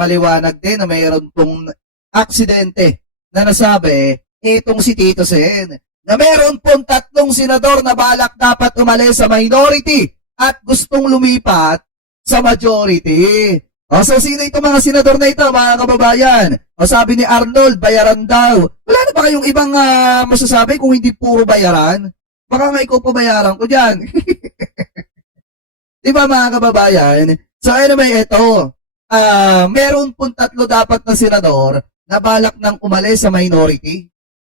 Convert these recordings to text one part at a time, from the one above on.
maliwanag din na mayroon pong aksidente na nasabi itong si Tito Sen na meron pong 3 senador na balak dapat umalis sa minority at gustong lumipat sa majority. O so sino itong mga senador na ito, mga kababayan? O sabi ni Arnold, bayaran daw. Wala na ba kayong ibang masasabi kung hindi puro bayaran? Baka nga ikaw pabayaran ko dyan. Diba mga kababayan? So anyway, ito. Meron pong 3 dapat na senador na balak nang umalis sa minority.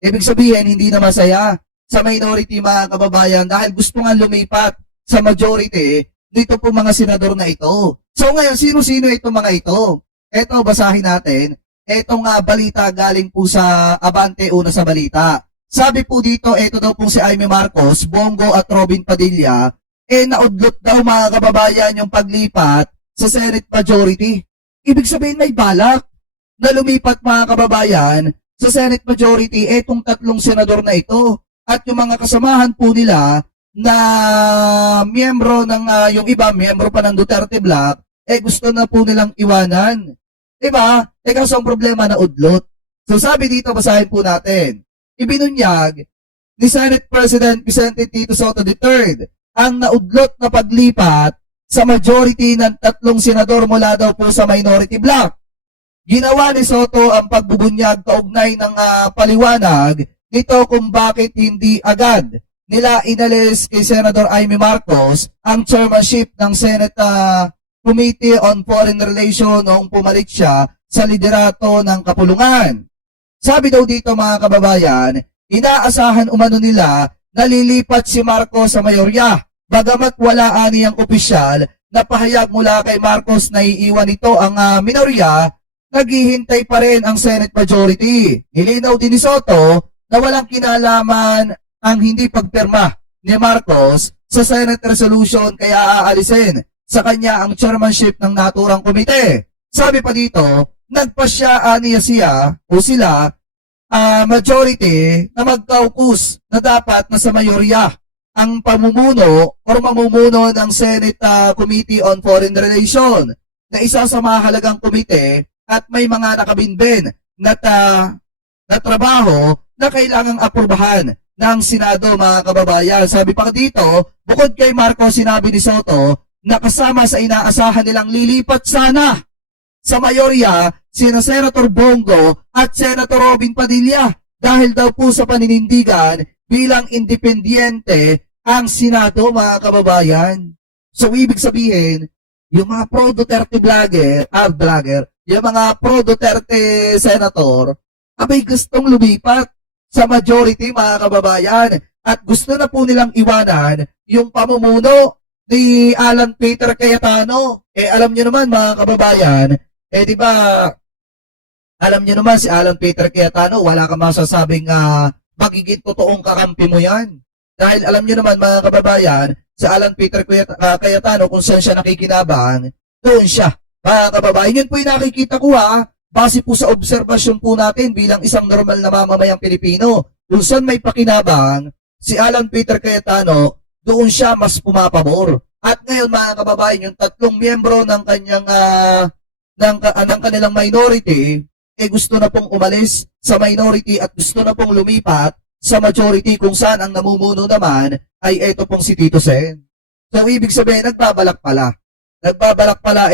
Ibig sabihin, hindi na masaya sa minority mga kababayan dahil gusto nga lumipat sa majority dito po mga senador na ito. So ngayon, sino-sino itong mga ito? Ito, basahin natin. Itong balita galing po sa Abante, una sa balita. Sabi po dito, ito daw po si Aimee Marcos, Bongo at Robin Padilla, naudlot daw mga kababayan yung paglipat sa Senate majority. Ibig sabihin may balak na lumipat mga kababayan sa Senate majority itong 3 senador na ito. At yung mga kasamahan po nila na miyembro ng, yung iba, miyembro pa ng Duterte Block, gusto na po nilang iwanan. Diba? Kaso ang problema na udlot. So sabi dito, basahin po natin. Ibinunyag ni Senate President Vicente Tito Soto III ang naudlot na paglipat sa majority ng 3 senador mula daw po sa minority block. Ginawa ni Soto ang pagbubunyag kaugnay ng paliwanag nito kung bakit hindi agad nila inalis kay Senator Aimee Marcos ang chairmanship ng Senate Committee on Foreign Relations noong pumalit siya sa liderato ng kapulungan. Sabi daw dito mga kababayan, inaasahan umano nila na lilipat si Marcos sa mayorya, bagamat wala aniyang opisyal na pahayag mula kay Marcos na iiwan nito ang minorya, naghihintay pa rin ang Senate majority. Nilinaw din ni Soto na walang kinalaman ang hindi pagpirma ni Marcos sa Senate resolution kaya aalisin sa kanya ang chairmanship ng naturang komite. Sabi pa dito, nagpasya niya siya o sila majority na mag-caucus na dapat na sa mayorya ang pamumuno o mamumuno ng Senate Committee on Foreign Relations na isa sa mahalagang komite at may mga nakabinbin na trabaho na kailangang aprubahan ng Senado mga kababayan. Sabi pa dito, bukod kay Marcos, sinabi ni Soto na kasama sa inaasahan nilang lilipat sana sa mayorya sina Senator Bongo at Senator Robin Padilla dahil daw po sa paninindigan bilang independyente ang Senado mga kababayan. So ibig sabihin, yung mga pro-Duterte vlogger, yung mga pro-Duterte senator, abay gustong lumipat sa majority mga kababayan at gusto na po nilang iwanan yung pamumuno ni Alan Peter Cayetano. Alam niyo naman mga kababayan, di ba, alam niyo naman si Alan Peter Cayetano, wala ka masasabing magiging totoong kakampi mo yan. Dahil alam niyo naman mga kababayan, si Alan Peter Cayetano kung saan siya nakikinabang, doon siya. Mga kababayan, yun po yung nakikita ko base po sa obserbasyon po natin bilang isang normal na mamamayang Pilipino. Kung saan may pakinabang, si Alan Peter Cayetano, doon siya mas pumapabor. At ngayon mga kababayan, yung 3 miyembro ng kanyang ng kanilang minority, gusto na pong umalis sa minority at gusto na pong lumipat sa majority kung saan ang namumuno naman ay eto pong si Tito Sen. So ibig sabihin, nagbabalak pala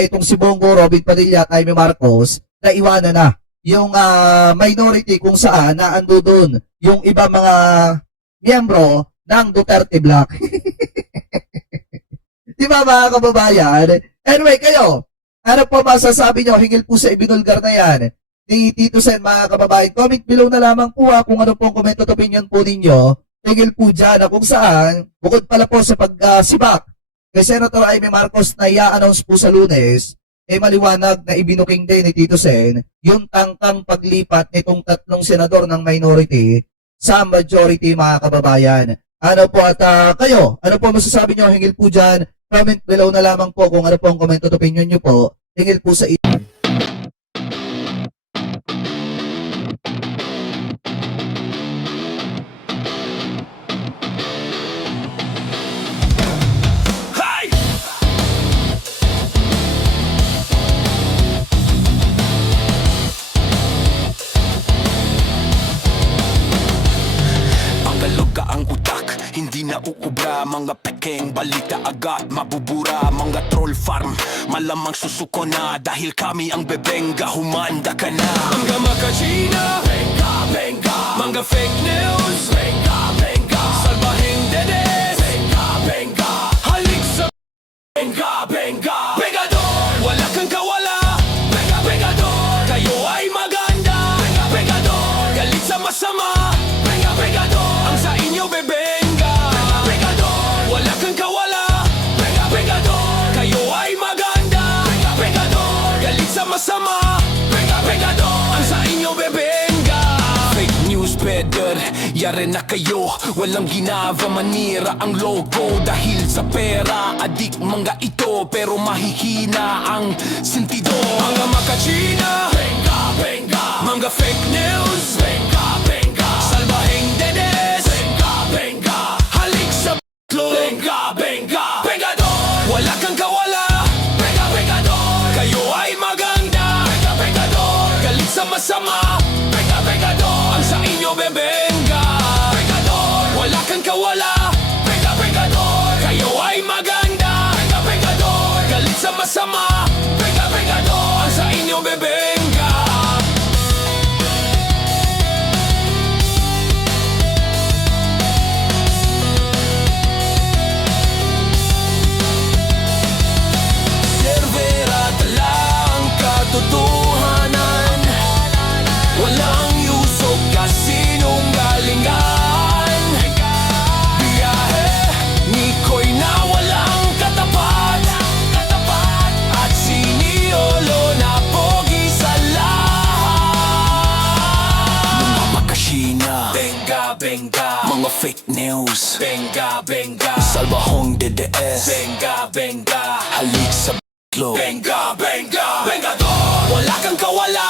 itong si Bongo, Robin Padilla at Aimee Marcos na iwanan na yung minority kung saan naando doon yung iba mga miyembro ng Duterte Block. Di ba mga kababayan? Anyway, kayo, ano po masasabi nyo? Hingil po sa ibinulgar na yan ni Tito Sen mga kababayan. Comment below na lamang po kung ano pong comment at opinion po ninyo. Hingil po dyan na kung saan, bukod pala po sa pagsibak kay Senator Aimee Marcos na i-announce po sa Lunes, maliwanag na ibinuking din ni Tito Sen yung tangkang paglipat nitong 3 senador ng minority sa majority mga kababayan. Ano po at kayo, ano po masasabi nyo? Hingil po dyan. Comment below na lamang po kung ano po ang comment at opinion nyo po. Hingil po sa nauubra. Mga pekeng balita agad mabubura. Mga troll farm malamang susuko na. Dahil kami ang bebenga, humanda ka na. Mga makachina, benga, benga. Mga fake news, benga, benga. Salbahing dedes, benga, benga. Halik sa benga, benga. Bengador, wala kang kawala. Benga, bengador, kayo ay maganda. Benga, bengador, galit sa masama. Benga, bengador, ang sa inyo bebenga. Benga, bengador, wala kang kawala. Benga, bengador, kayo ay maganda. Benga, bengador, galit sa masama. Benga, bengador, ang sa inyo bebenga. Fake news better, yari na kayo. Walang ginava manira ang logo. Dahil sa pera, adik mga ito. Pero mahihina ang sentido. Mga makachina, benga, benga. Mga fake news, benga, benga. Salbahing dedes, benga, benga. Halik sa b***lo, benga, benga. Bengador, wala kang kawala. Benga, bengador, kayo ay maganda. Benga, bengador, galit sa masama. Benga, bengador, ang sa inyo bebenga. Bengador, wala kang kawala. Benga, bengador, kayo ay maganda. Benga, bengador, galit sa masama. Benga, bengador, ang sa inyo bebenga. Servera talang katotohanan. Walang yusok kasinungalingan. Biyahe ni Koy na walang katapat. At siniolo na pogi sa lahat. Mga makasina, benga, benga. Mga fake news, benga, benga. Salbahong DDS, benga, benga. Halik sa b***lo, benga, benga. Bengador, wala kang kawala.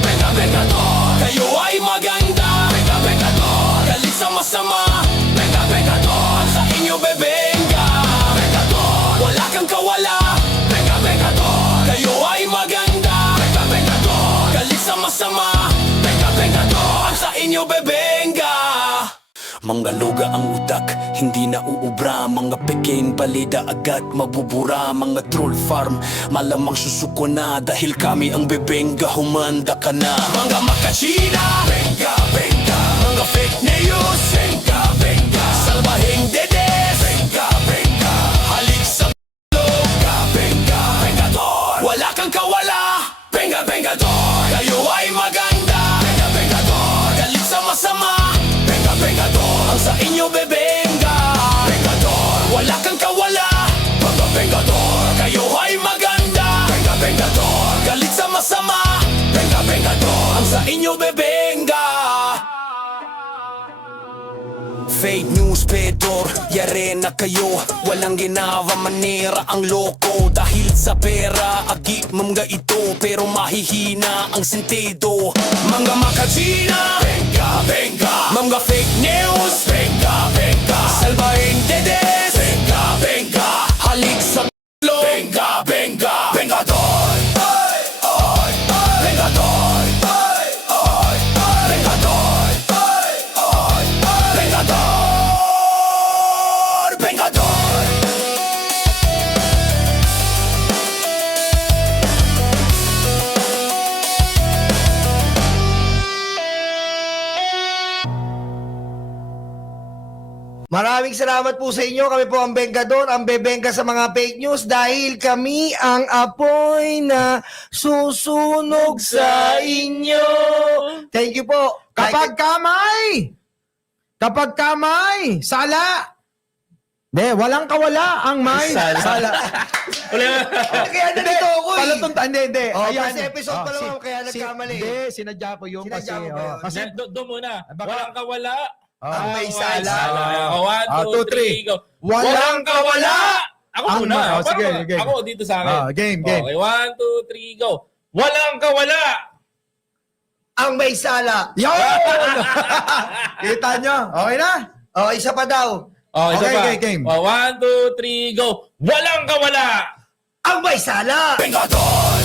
Benga, bengador, kayo ay maganda. Benga, bengador, galit sa masama. Benga, bengador, sa inyo bebenga. Bengador, wala kang kawala. Benga, bengador, kayo ay maganda. Benga, bengador, galit sa masama. Benga, bengador, sa inyo bebenga. Mga luga ang utak, hindi na uubra. Mga peking balida agad mabubura. Mga troll farm, malamang susuko na. Dahil kami ang bebenga, humanda ka na. Mga makachina, benga, benga. Mga fake news, benga, benga. Salbahing dedes, benga, benga. Halik sa benga, benga. Bengador, wala kang kawala. Benga, bengador, kayo ay maganda. Benga, bengador, galit sa masama. Benga, bengador, ang sa inyo bebenga. Bengador, wala kang kawala. Benga, bengador, kayo ay maganda. Benga, bengador, galit sa masama. Benga, bengador, ang sa inyo bebenga. Fake news pedor, yare na kayo. Walang ginawa manera ang loko. Dahil sa pera, agi mga ito. Pero mahihina ang sentido. Mga makachina, benga, benga. Mga fake news, benga, benga. Salbahing dedes, benga, benga. Halik sa b***lo, benga, benga. Bengador, ay, ay, ay. Bengador, ay, ay, ay. Bengador, ay, ay, ay. Bengador, bengador. Maraming salamat po sa inyo. Kami po ang Bengador, ang bebenga sa mga fake news dahil kami ang apoy na susunog sa inyo. Thank you po. Kapag kamay, sala. Walang kawala ang may sala. Kaya nandito ako eh. Palutunta, hindi. Oh, Ayan. first episode pa lang si- ako, kaya nagkamali. Hindi, sinadya ko yung kasi. Sinadya mo ba yun? Kasi, Doon muna. Baka- Walang kawala. Ang may sala. One, two, three, go. Walang kawala! Ako Ang muna. may- sige, Parang game. Ako dito sa akin. game. Okay, 1, 2, 3, go. Walang kawala! Ang may sala. Yun! Kita nyo? Okay na? Oh, isa pa daw. Oh, isa Okay, pa. okay, game. Oh, 1, 2, 3, go. Walang kawala! Ang may sala. Bengador,